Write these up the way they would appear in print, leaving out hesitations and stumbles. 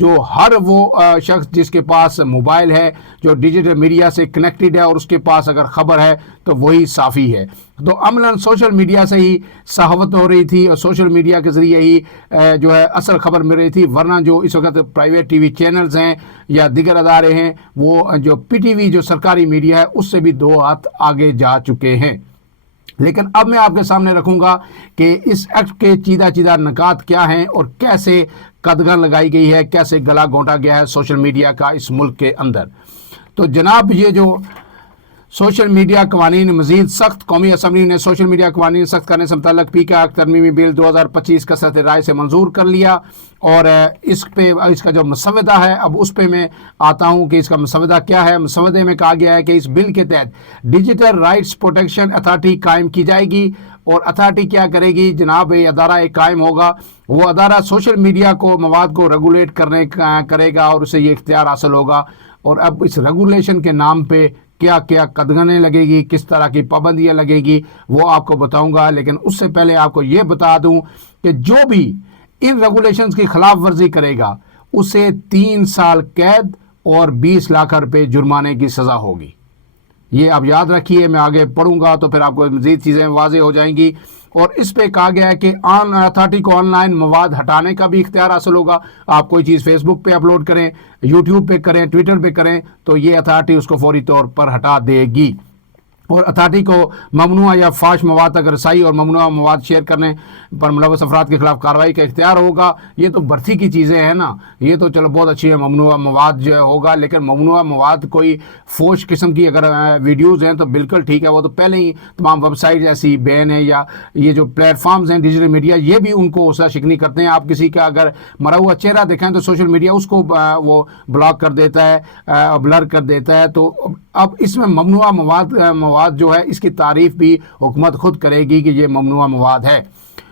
جو ہر وہ شخص جس کے پاس موبائل ہے، جو ڈیجیٹل میڈیا سے کنیکٹڈ ہے اور اس کے پاس اگر خبر ہے تو وہی صافی ہے۔ تو عملاً سوشل میڈیا سے ہی صحافت ہو رہی تھی اور سوشل میڈیا کے ذریعے ہی جو ہے اصل خبر مل رہی تھی، ورنہ جو اس وقت پرائیویٹ ٹی وی چینلز ہیں یا دیگر ادارے ہیں، وہ جو پی ٹی وی جو سرکاری میڈیا ہے اس سے بھی 2 ہاتھ آگے جا چکے ہیں۔ لیکن اب میں آپ کے سامنے رکھوں گا کہ اس ایکٹ کے چیدہ نکات کیا ہیں اور کیسے قدغن لگائی گئی ہے، کیسے گلا گھونٹا گیا ہے سوشل میڈیا کا اس ملک کے اندر۔ تو جناب یہ جو سوشل میڈیا قوانین مزید سخت، قومی اسمبلی نے سوشل میڈیا قوانین سخت کرنے سے متعلق پی کے ایکٹ ترمیمی بل 2025 کثرت رائے سے منظور کر لیا، اور اس کا جو مسودہ ہے، اب اس پہ میں آتا ہوں کہ اس کا مسودہ کیا ہے۔ مسودے میں کہا گیا ہے کہ اس بل کے تحت ڈیجیٹل رائٹس پروٹیکشن اتھارٹی قائم کی جائے گی، اور اتھارٹی کیا کرے گی جناب؟ یہ ادارہ ایک قائم ہوگا، وہ ادارہ سوشل میڈیا کو مواد کو ریگولیٹ کرے گا اور اسے یہ اختیار حاصل ہوگا۔ اور اب اس ریگولیشن کے نام پہ کیا کیا قدغنیں لگے گی، کس طرح کی پابندیاں لگے گی، وہ آپ کو بتاؤں گا۔ لیکن اس سے پہلے آپ کو یہ بتا دوں کہ جو بھی ان ریگولیشنز کی خلاف ورزی کرے گا اسے 3 سال قید اور 20 لاکھ روپے جرمانے کی سزا ہوگی۔ یہ آپ یاد رکھیے، میں آگے پڑھوں گا تو پھر آپ کو مزید چیزیں واضح ہو جائیں گی۔ اور اس پہ کہا گیا ہے کہ اتھارٹی کو آن لائن مواد ہٹانے کا بھی اختیار حاصل ہوگا۔ آپ کوئی چیز فیس بک پہ اپلوڈ کریں، یوٹیوب پہ کریں، ٹویٹر پہ کریں تو یہ اتھارٹی اس کو فوری طور پر ہٹا دے گی۔ اور اتھارٹی کو ممنوعہ یا فاش مواد تک رسائی اور ممنوعہ مواد شیئر کرنے پر ملوث افراد کے خلاف کارروائی کا اختیار ہوگا۔ یہ تو برتھی کی چیزیں ہیں نا، یہ تو چلو بہت اچھی ہے، ممنوعہ مواد جو ہوگا، لیکن ممنوعہ مواد کوئی فوش قسم کی اگر ویڈیوز ہیں تو بالکل ٹھیک ہے، وہ تو پہلے ہی تمام ویب سائٹ ایسی بین ہے، یا یہ جو پلیٹ فارمز ہیں ڈیجیٹل میڈیا یہ بھی ان کو اسا شکنی کرتے ہیں۔ آپ کسی کا اگر مرا ہوا چہرہ دکھائیں تو سوشل میڈیا اس کو وہ بلاک کر دیتا ہے، بلر کر دیتا ہے۔ تو اب اس میں ممنوعہ مواد جو ہے اس کی تعریف بھی حکومت خود کرے گی کہ یہ ممنوعہ مواد ہے۔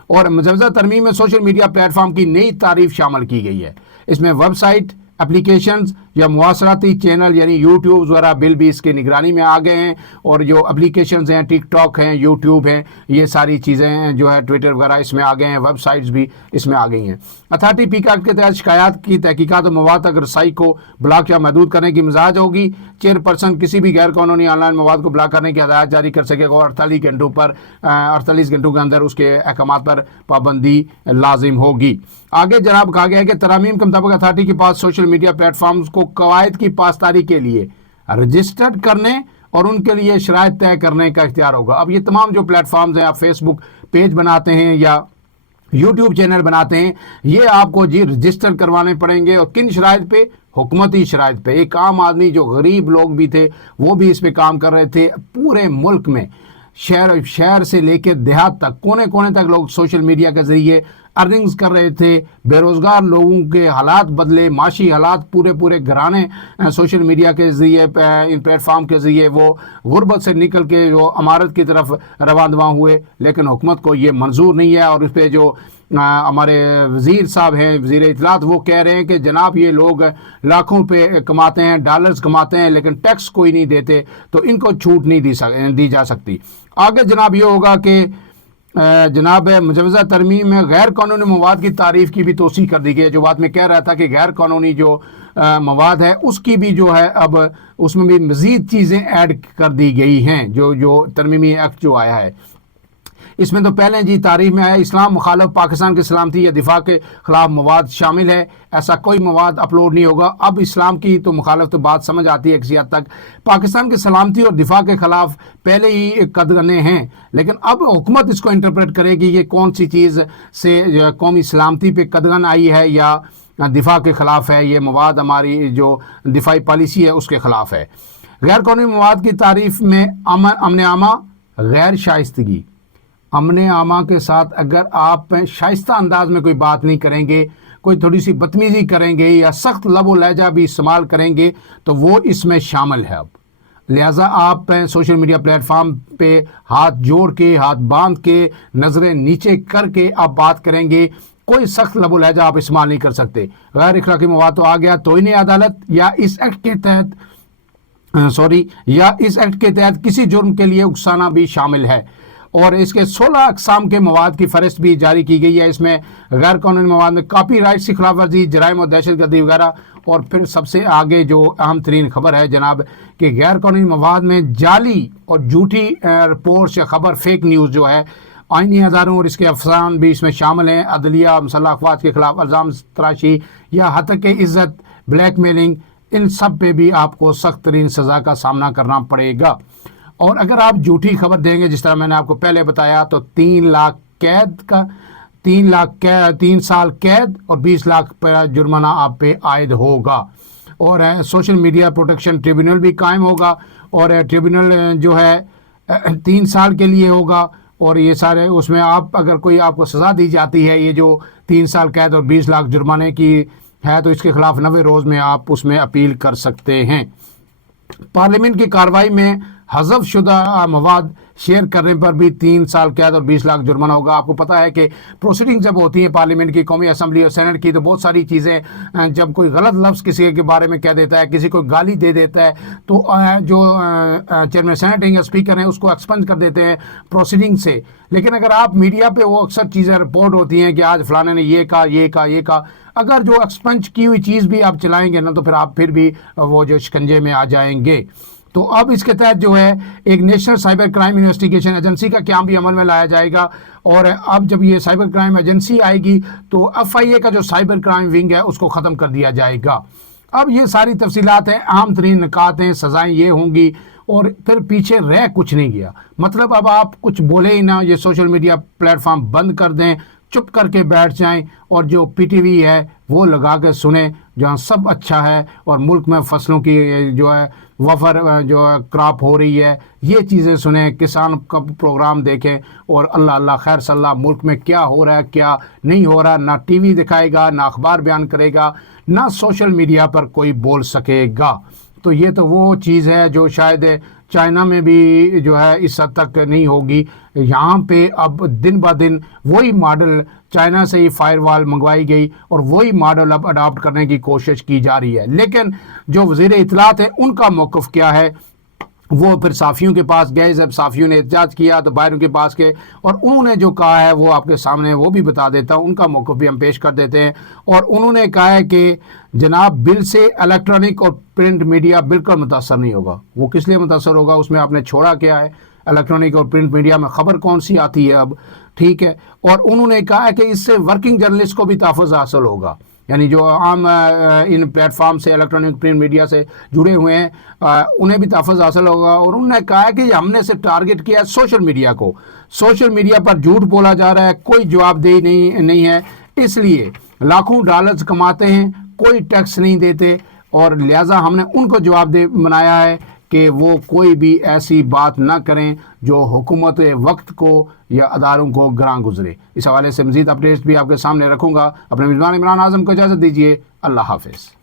اور مجوزہ ترمیم میں سوشل میڈیا پلیٹ فارم کی نئی تعریف شامل کی گئی ہے۔ اس میں ویب سائٹ، اپلیکیشنز یا مواصلاتی چینل یعنی یوٹیوب وغیرہ بل بھی اس کی نگرانی میں آ گئے ہیں، اور جو اپلیکیشنز ہیں، ٹک ٹاک ہیں، یوٹیوب ہیں، یہ ساری چیزیں جو ہے ٹویٹر وغیرہ اس میں آ گئے ہیں، ویب سائٹس بھی اس میں آ گئی ہیں۔ اتھارٹی پی کے ایکٹ کے تحت شکایات کی تحقیقات و مواد تک رسائی کو بلاک یا محدود کرنے کی مزاج ہوگی۔ چیئرپرسن کسی بھی غیر قانونی آن لائن مواد کو بلاک کرنے کی ہدایت جاری کر سکے گا، اور 48 گھنٹوں کے اندر اس کے احکامات پر پابندی لازم ہوگی۔ آگے جناب کہا گیا ہے کہ ترامیم کے مطابق اتھارٹی کے پاس سوشل میڈیا پلیٹ فارمز کو قواعد کی پاسداری کے لیے رجسٹرڈ کرنے اور ان کے لیے شرائط طے کرنے کا اختیار ہوگا۔ اب یہ تمام جو پلیٹ فارمز ہیں، آپ فیس بک پیج بناتے ہیں یا یوٹیوب چینل بناتے ہیں، یہ آپ کو رجسٹر کروانے پڑیں گے، اور کن شرائط پہ؟ حکومتی شرائط پہ۔ ایک عام آدمی جو غریب لوگ بھی تھے وہ بھی اس پہ کام کر رہے تھے، پورے ملک میں شہر سے لے کے دیہات تک، کونے کونے تک لوگ سوشل میڈیا کے ذریعے ارننگز کر رہے تھے۔ بے روزگار لوگوں کے حالات بدلے، معاشی حالات، پورے گھرانے سوشل میڈیا کے ذریعے، ان پلیٹ فارم کے ذریعے وہ غربت سے نکل کے جو امارت کی طرف رواں دواں ہوئے۔ لیکن حکومت کو یہ منظور نہیں ہے، اور اس پہ جو ہمارے وزیر صاحب ہیں، وزیر اطلاعات، وہ کہہ رہے ہیں کہ جناب یہ لوگ لاکھوں روپے کماتے ہیں، ڈالرز کماتے ہیں، لیکن ٹیکس کوئی نہیں دیتے، تو ان کو چھوٹ نہیں دی جا سکتی۔ آگے جناب یہ ہوگا کہ جناب مجوزہ ترمیم میں غیر قانونی مواد کی تعریف کی بھی توسیع کر دی گئی ہے۔ جو بات میں کہہ رہا تھا کہ غیر قانونی جو مواد ہے اس کی بھی جو ہے اب اس میں بھی مزید چیزیں ایڈ کر دی گئی ہیں۔ جو ترمیمی ایکٹ جو آیا ہے اس میں تو پہلے تعریف میں آیا اسلام مخالف پاکستان کی سلامتی یا دفاع کے خلاف مواد شامل ہے، ایسا کوئی مواد اپلوڈ نہیں ہوگا۔ اب اسلام کی تو مخالف تو بات سمجھ آتی ہے کسی حد تک، پاکستان کی سلامتی اور دفاع کے خلاف پہلے ہی قدغنیں ہیں، لیکن اب حکومت اس کو انٹرپریٹ کرے گی یہ کون سی چیز سے قومی سلامتی پہ قدغن آئی ہے یا دفاع کے خلاف ہے، یہ مواد ہماری جو دفاعی پالیسی ہے اس کے خلاف ہے۔ غیر قانونی مواد کی تعریف میں امن عامہ، غیر شائستگی۔ امن عامہ کے ساتھ اگر آپ شائستہ انداز میں کوئی بات نہیں کریں گے، کوئی تھوڑی سی بدتمیزی کریں گے یا سخت لب و لہجہ بھی استعمال کریں گے تو وہ اس میں شامل ہے۔ اب لہٰذا آپ سوشل میڈیا پلیٹ فارم پہ ہاتھ جوڑ کے، ہاتھ باندھ کے، نظریں نیچے کر کے آپ بات کریں گے، کوئی سخت لب و لہجہ آپ استعمال نہیں کر سکتے۔ غیر اخلاقی مواد تو آ گیا توہین عدالت یا اس ایکٹ کے تحت کسی جرم کے لیے اکسانا بھی شامل ہے۔ اور اس کے 16 اقسام کے مواد کی فہرست بھی جاری کی گئی ہے۔ اس میں غیر قانونی مواد میں کاپی رائٹس کی خلاف ورزی، جرائم اور دہشت گردی وغیرہ، اور پھر سب سے آگے جو اہم ترین خبر ہے جناب کہ غیر قانونی مواد میں جعلی اور جھوٹی رپورٹس یا خبر فیک نیوز جو ہے، آئینی اداروں اور اس کے افسران بھی اس میں شامل ہیں، عدلیہ مسلح افواج کے خلاف الزام تراشی یا ہتک عزت، بلیک میلنگ، ان سب پہ بھی آپ کو سخت ترین سزا کا سامنا کرنا پڑے گا۔ اور اگر آپ جھوٹی خبر دیں گے، جس طرح میں نے آپ کو پہلے بتایا، تو 3 سال قید اور 20 لاکھ جرمانہ آپ پہ عائد ہوگا۔ اور سوشل میڈیا پروٹیکشن ٹریبیونل بھی قائم ہوگا، اور ٹریبیونل جو ہے 3 سال کے لیے ہوگا، اور یہ سارے اس میں اگر کوئی آپ کو سزا دی جاتی ہے، یہ جو 3 سال قید اور 20 لاکھ جرمانے کی ہے، تو اس کے خلاف 90 روز میں آپ اس میں اپیل کر سکتے ہیں۔ پارلیمنٹ کی کارروائی میں حذف شدہ مواد شیئر کرنے پر بھی 3 سال قید اور 20 لاکھ جرمانہ ہوگا۔ آپ کو پتہ ہے کہ پروسیڈنگ جب ہوتی ہیں پارلیمنٹ کی، قومی اسمبلی اور سینٹ کی، تو بہت ساری چیزیں، جب کوئی غلط لفظ کسی کے بارے میں کہہ دیتا ہے، کسی کو گالی دے دیتا ہے، تو جو چیئرمین سینٹ ہیں یا اسپیکر ہیں اس کو ایکسپنج کر دیتے ہیں پروسیڈنگ سے۔ لیکن اگر آپ میڈیا پہ وہ اکثر چیزیں رپورٹ ہوتی ہیں کہ آج فلانے نے یہ کہا، اگر جو ایکسپنج کی ہوئی چیز بھی آپ چلائیں گے نا، تو پھر آپ پھر بھی وہ جو شکنجے میں آ جائیں گے۔ تو اب اس کے تحت جو ہے ایک national cyber crime investigation agency کا قیام بھی عمل میں لایا جائے گا، اور اب جب یہ سائبر کرائم ایجنسی آئے گی تو FIA کا جو سائبر کرائم ونگ ہے اس کو ختم کر دیا جائے گا۔ اب یہ ساری تفصیلات ہیں، اہم ترین نکات ہیں، سزائیں یہ ہوں گی، اور پھر پیچھے رہ کچھ نہیں گیا۔ مطلب اب آپ کچھ بولے ہی نہ، یہ سوشل میڈیا پلیٹ فارم بند کر دیں، چپ کر کے بیٹھ جائیں، اور جو PTV ہے وہ لگا کے سنیں، جہاں سب اچھا ہے، اور ملک میں فصلوں کی جو ہے وفر جو ہے کراپ ہو رہی ہے، یہ چیزیں سنیں، کسان کا پروگرام دیکھیں، اور اللہ خیر صلی اللہ، ملک میں کیا ہو رہا ہے کیا نہیں ہو رہا، نہ ٹی وی دکھائے گا، نہ اخبار بیان کرے گا، نہ سوشل میڈیا پر کوئی بول سکے گا۔ تو یہ تو وہ چیز ہے جو شاید چائنا میں بھی جو ہے اس حد تک نہیں ہوگی۔ یہاں پہ اب دن بہ دن وہی ماڈل، چائنا سے ہی فائر وال منگوائی گئی، اور وہی ماڈل اب اڈاپٹ کرنے کی کوشش کی جا رہی ہے۔ لیکن جو وزیر اطلاعات ہیں ان کا موقف کیا ہے، وہ پھر صحافیوں کے پاس گئے، جب صحافیوں نے احتجاج کیا تو باہروں کے پاس گئے، اور انہوں نے جو کہا ہے وہ آپ کے سامنے وہ بھی بتا دیتا ہوں، ان کا موقف بھی ہم پیش کر دیتے ہیں۔ اور انہوں نے کہا ہے کہ جناب بل سے الیکٹرانک اور پرنٹ میڈیا بالکل متاثر نہیں ہوگا۔ وہ کس لیے متاثر ہوگا؟ اس میں آپ نے چھوڑا کیا ہے؟ الیکٹرانک اور پرنٹ میڈیا میں خبر کون سی آتی ہے اب؟ ٹھیک ہے، اور انہوں نے کہا ہے کہ اس سے ورکنگ جرنلسٹ کو بھی تحفظ حاصل ہوگا، یعنی جو عام ان پلیٹ فارم سے الیکٹرانک پرنٹ میڈیا سے جڑے ہوئے ہیں انہیں بھی تحفظ حاصل ہوگا۔ اور انہوں نے کہا ہے کہ ہم نے صرف ٹارگٹ کیا سوشل میڈیا کو، سوشل میڈیا پر جھوٹ بولا جا رہا ہے، کوئی جواب دہی نہیں ہے، اس لیے لاکھوں ڈالرز کماتے ہیں، کوئی ٹیکس نہیں دیتے، اور لہٰذا ہم نے ان کو جواب دہ بنایا ہے کہ وہ کوئی بھی ایسی بات نہ کریں جو حکومت وقت کو یا اداروں کو گراں گزرے۔ اس حوالے سے مزید اپڈیٹس بھی آپ کے سامنے رکھوں گا۔ اپنے میزبان عمران اعظم کو اجازت دیجیے، اللہ حافظ۔